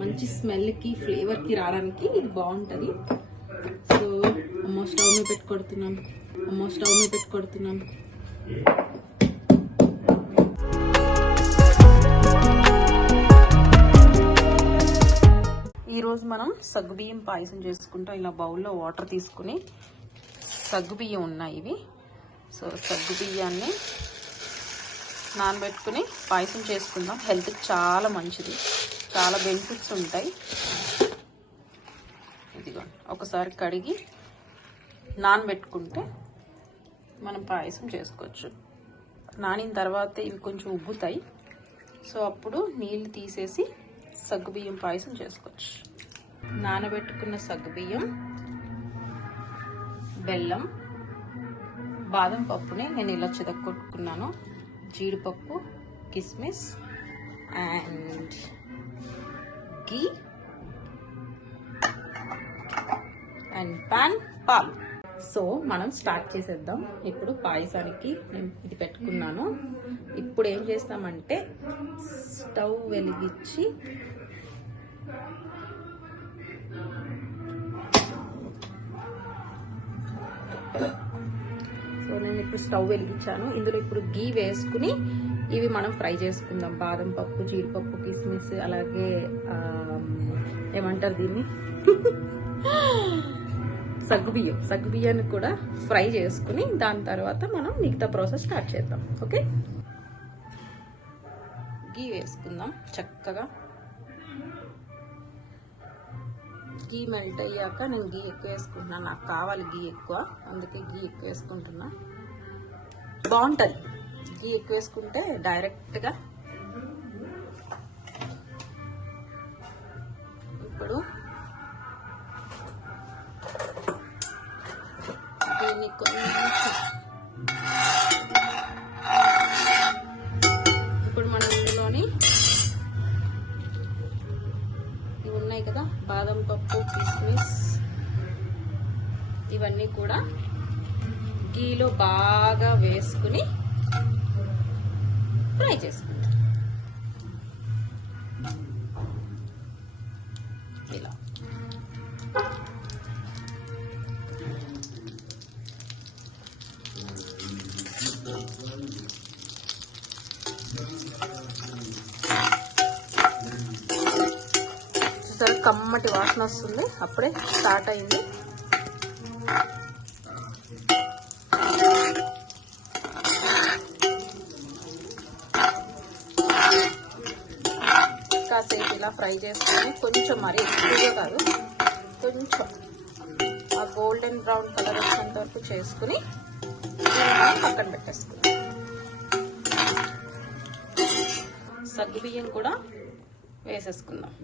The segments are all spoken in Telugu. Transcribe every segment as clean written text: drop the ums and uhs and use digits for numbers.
మంచి స్మెల్కి ఫ్లేవర్కి రావడానికి ఇది బాగుంటుంది. సో స్టవ్ మీద పెట్టుకొడుతున్నాం. ఈరోజు మనం సగ్గుబియ్యం పాయసం చేసుకుంటాం. ఇలా బౌల్లో వాటర్ తీసుకుని, సగ్గుబియ్యం ఉన్నాయి ఇవి. సో సగ్గుబియ్యాన్ని నానబెట్టుకుని పాయసం చేసుకుందాం. హెల్త్కి చాలా మంచిది, చాలా బెనిఫిట్స్ ఉంటాయి. ఇదిగో ఒకసారి కడిగి నానబెట్టుకుంటే మనం పాయసం చేసుకోవచ్చు. నానిన తర్వాత ఇవి కొంచెం ఉబ్బుతాయి. సో అప్పుడు నీళ్ళు తీసేసి సగ్గుబియ్యం పాయసం చేసుకోవచ్చు. నానబెట్టుకున్న సగ్గుబియ్యం, బెల్లం, బాదం పప్పుని నేను ఇలా చితక్కొట్టుకున్నాను, జీడిపప్పు, కిస్మిస్ అండ్ ఘీ అండ్ పాలు. సో మనం స్టార్ట్ చేసేద్దాం. ఇప్పుడు పాయసానికి నేను ఇది పెట్టుకున్నాను. ఇప్పుడు ఏం చేస్తామంటే స్టవ్ వెలిగించి నేను ఇప్పుడు స్టవ్ వెలిగించాను. ఇందులో ఇప్పుడు ఘీ వేసుకుని ఇవి మనం ఫ్రై చేసుకుందాం. బాదం పప్పు, జీడిపప్పు, కిస్మిస్, అలాగే ఏమంటారు దీన్ని, సగ్గుబియ్యాన్ని కూడా ఫ్రై చేసుకుని దాని తర్వాత మనం మిగతా ప్రాసెస్ స్టార్ట్ చేద్దాం. ఓకే, ఘీ వేసుకుందాం చక్కగా. ఘీ మెల్ట్ అయ్యాక నేను ఘీ ఎక్కువ వేసుకుంటున్నాను. నాకు కావాలి ఘీ ఎక్కువ, అందుకే ఘీ ఎక్కువ వేసుకుంటున్నా. బాగుంటుంది ఘీ ఎక్కువ వేసుకుంటే డైరెక్ట్గా. ఇప్పుడు దీన్ని ఇప్పుడు మనం ఇందులోని ఇవి ఉన్నాయి కదా, బాదం పప్పు, కిస్మిస్, ఇవన్నీ కూడా ఘీలో బాగా వేసుకుని ఫ్రై చేసుకుంటాం. ఇలా చూసారా, కమ్మటి వాసన వస్తుంది. అప్పుడే స్టార్ట్ అయింది. కాసేపు ఇలా ఫ్రై చేసుకొని, కొంచెం మరీ ఎక్కువగా కాదు, కొంచెం ఆ గోల్డెన్ బ్రౌన్ కలర్ వచ్చేంత వరకు చేసుకుని పక్కన పెట్టేసుకుందాం. సగ్గుబియ్యం కూడా వేసేసుకుందాం.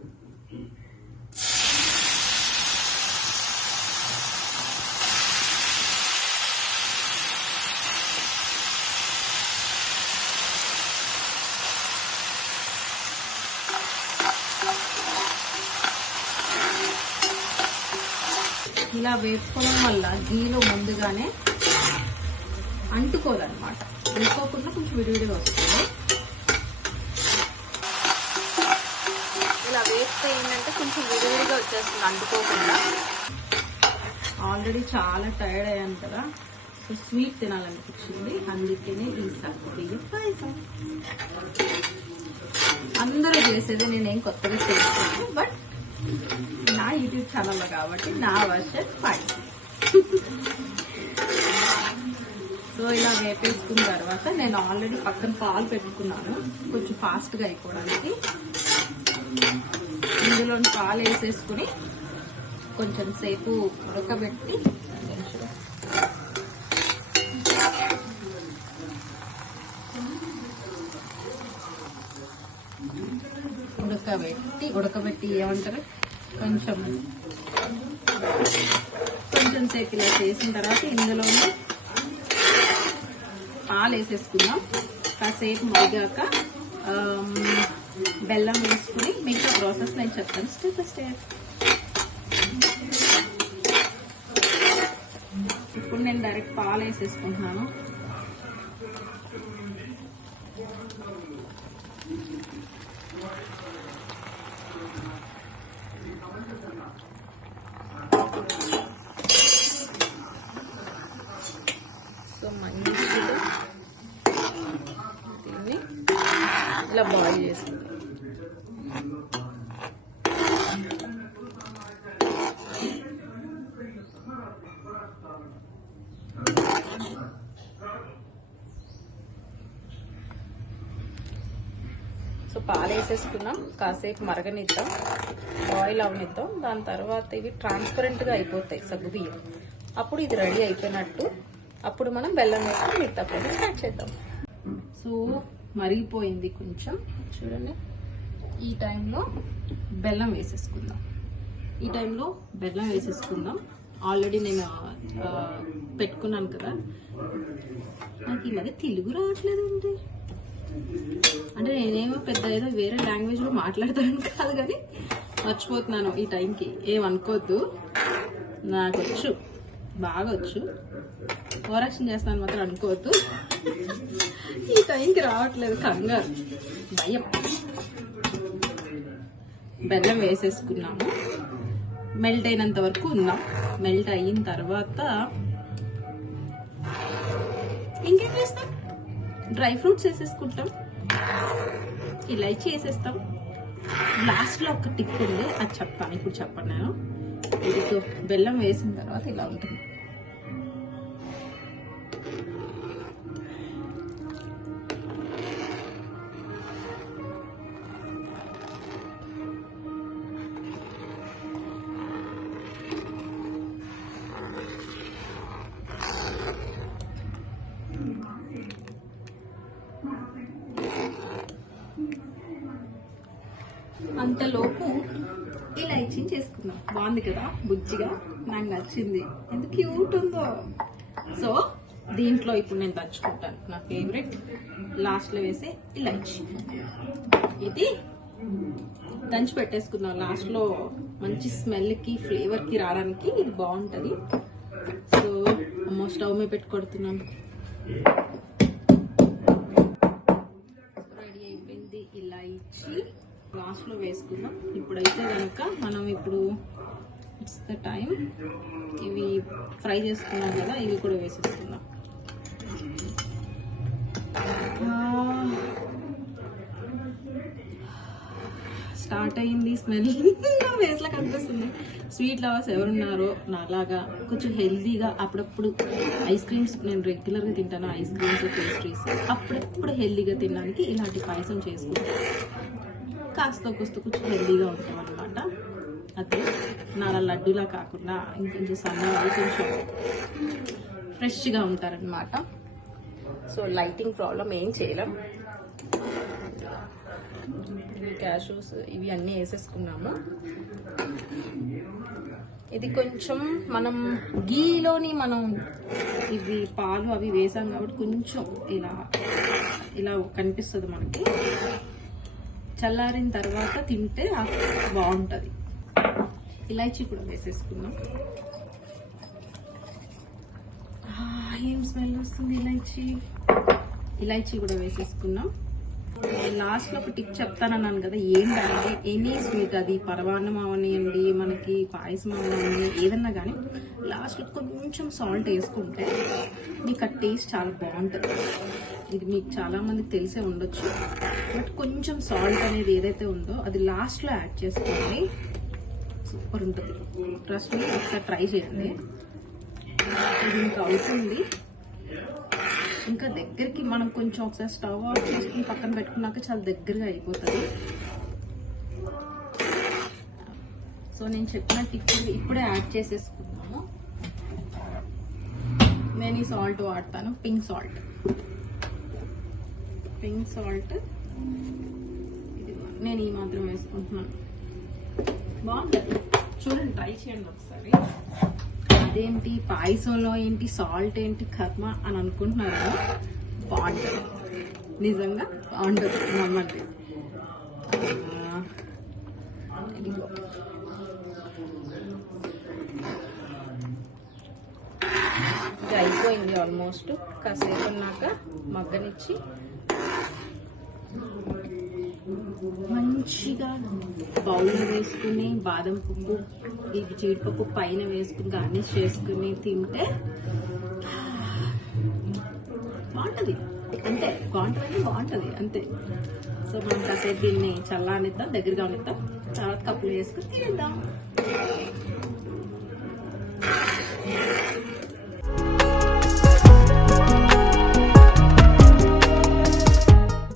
ఇలా వేపుకోవడం వల్ల ఘీలో ముందుగానే అంటుకోదన్నమాట. అంటుకోకుండా కొంచెం విడివిడిగా వస్తుంది. ఇలా వేస్తే ఏంటంటే కొంచెం విడివిడిగా వచ్చేస్తుంది, అంటుకోకుండా. ఆల్రెడీ చాలా టైర్డ్ అయ్యాను కదా, సో స్వీట్ తినాలనిపించింది. అందుకనే ఈ సగ్గుబియ్యం పాయసం. అందరూ చేసేది, నేనేం కొత్తగా చేస్తాను, బట్ నా యూట్యూబ్ ఛానల్లో కాబట్టి నా వర్షన్ పాయసం. సో ఇలా వేపేసుకున్న తర్వాత నేను ఆల్రెడీ పక్కన పాలు పెట్టుకున్నాను, కొంచెం ఫాస్ట్గా అయిపోవడానికి. ఇందులో పాలు వేసేసుకుని కొంచెం సేపు ఉడకబెట్టి ఉడకబెట్టి ఏమంటారు, కొంచెం సేపు ఇలా చేసిన తర్వాత ఇందులోనే పాలు వేసేసుకుందాం. కాసేపు మరిగాక బెల్లం వేసుకుని మిగతా ప్రాసెస్ నేను చెప్తాను స్టెప్ బై స్టెప్. ఇప్పుడు నేను డైరెక్ట్ పాలు వేసేసుకుంటున్నాను. ఇలా బాయిల్ చేసుకుందాం. సో పాలు వేసేసుకున్నాం, కాసేపు మరగనిద్దాం, బాయిల్ అవనిద్దాం. దాని తర్వాత ఇవి ట్రాన్స్పరెంట్గా అయిపోతాయి సగ్గుబియ్యం. అప్పుడు ఇది రెడీ అయిపోయినట్టు. అప్పుడు మనం బెల్లం వేసుకుని మిగతా ప్రాసెస్ స్టార్ట్ చేద్దాం. సో మరిగిపోయింది కొంచెం, చూడండి. ఈ టైంలో బెల్లం వేసేసుకుందాం. ఆల్రెడీ నేను పెట్టుకున్నాను కదా. నాకు ఈ మధ్య తెలుగు రావట్లేదండి. అంటే నేనేమో పెద్ద ఏదో వేరే లాంగ్వేజ్లో మాట్లాడతాను కాదు, కానీ మర్చిపోతున్నాను ఈ టైంకి. ఏమనుకోవద్దు, నాకు వచ్చు, బాగా వచ్చు. ఓవరాక్షన్ చేస్తాను మాత్రం అనుకోవద్దు. ఈ టైంకి రావట్లేదు, కంగారు, భయం. బెల్లం వేసేసుకున్నాము. మెల్ట్ అయినంత వరకు ఉందాం. మెల్ట్ అయిన తర్వాత ఇంకేం వేస్తాం? డ్రై ఫ్రూట్స్ వేసేసుకుంటాం, ఇలాచీ వేసేస్తాం. లాస్ట్లో ఒక టిప్ ఉంది, అది చెప్తాను, ఇప్పుడు చెప్పను నేను. ఇది బెల్లం వేసిన తర్వాత ఇలా ఉంటుంది. అంతలోపు ఇలాచీ చేసుకుందాం. బాగుంది కదా, బుజ్జిగా, నాకు నచ్చింది, ఎంత క్యూట్ ఉందో. సో దీంట్లో ఇప్పుడు నేను దంచుకుంటాను, నా ఫేవరెట్ లాస్ట్లో వేసే ఇలాచీ. ఇది దంచి పెట్టేసుకుందాం లాస్ట్లో, మంచి స్మెల్కి ఫ్లేవర్కి రావడానికి ఇది బాగుంటుంది. సో అమ్మో, స్టవ్ మీద పెట్టి కొడుతున్నాం. రెడీ అయిపోయింది ఇలాచీ. లాస్ట్లో వేసుకుందాం. ఇప్పుడైతే కనుక మనం ఇప్పుడు ఇట్స్ ద టైం, ఇవి ఫ్రై చేసుకున్నాం కదా, ఇవి కూడా వేసేసుకుందాం. స్టార్ట్ అయింది స్మెల్, ఫేస్లో కనిపిస్తుంది. స్వీట్ లవర్స్ ఎవరున్నారో నాలాగా కొంచెం హెల్దీగా, అప్పుడప్పుడు ఐస్ క్రీమ్స్, నేను రెగ్యులర్గా తింటాను ఐస్ క్రీమ్స్, పేస్ట్రీస్, అప్పుడప్పుడు హెల్దీగా తినడానికి ఇలాంటి పాయసం చేసుకుంటాను. కాస్త కొంచెం హెల్దీగా ఉంటాం అనమాట. అదే నాలా లడ్డూలా కాకుండా ఇంకొంచెం సన్నగా, కొంచెం ఫ్రెష్గా ఉంటారనమాట. సో లైటింగ్ ప్రాబ్లం ఏం చేయలేం. క్యాషూస్ ఇవి అన్నీ వేసేసుకున్నాము. ఇది కొంచెం మనం గీలోని మనం ఇవి పాలు అవి వేసాం కాబట్టి కొంచెం ఇలా కనిపిస్తుంది మనకి. చల్లారిన తర్వాత తింటే బాగుంటుంది. ఇలాచీ కూడా వేసేసుకున్నాం. ఏం స్మెల్ వస్తుంది! ఇలాచీ కూడా వేసేసుకున్నాం. లాస్ట్లో ఒక టిప్ చెప్తానన్నాను కదా, ఏంటంటే ఎనీ స్వీట్, అది పరమాన్నం అవనివ్వండి, మనకి పాయసం అవనివ్వండి, ఏదన్నా కానీ లాస్ట్లో కొంచెం సాల్ట్ వేసుకుంటే మీకు ఆ టేస్ట్ చాలా బాగుంటుంది. ఇది మీకు చాలామందికి తెలిసే ఉండొచ్చు, బట్ కొంచెం సాల్ట్ అనేది ఏదైతే ఉందో అది లాస్ట్లో యాడ్ చేసుకోండి, సూపర్ ఉంటుంది. ట్రస్ట్ మీ, ఒకసారి ట్రై చేయండి. ఇది ఇంకా అవుతుంది. ఇంకా దగ్గరికి మనం కొంచెం ఒకసారి స్టవ్ ఆఫ్ చేసుకుని పక్కన పెట్టుకున్నాక చాలా దగ్గరగా అయిపోతుంది. సో నేను చెప్పినట్టు ఇప్పుడే యాడ్ చేసేసుకున్నాము. నేను ఈ సాల్ట్ వాడతాను, పింక్ సాల్ట్. నేను ఈ మాత్రం వేసుకుంటున్నాను. బాగుంటుంది, చూడండి, ట్రై చేయండి ఒకసారి. అదేంటి పాయసంలో ఏంటి సాల్ట్ ఏంటి కర్మ అని అనుకుంటున్నారు, బాగుంటుంది, నిజంగా బాగుంటుంది, నమ్మండి. ఇది అయిపోయింది ఆల్మోస్ట్. కాసేపు ఉన్నాక మగ్గనిచ్చి మంచిగా బౌల్ వేసుకుని బాదం పప్పు, ఇవి జీడిపప్పు పైన వేసుకుని గార్నిష్ చేసుకుని తింటే బాగుంటుంది. అంతే, బాగుంటుంది అంతే. సో మనం కాసేపు దీన్ని చల్లానిద్దాం, దగ్గరగా uniద్దాం, తర్వాత కప్పులు వేసుకుని తినేద్దాం.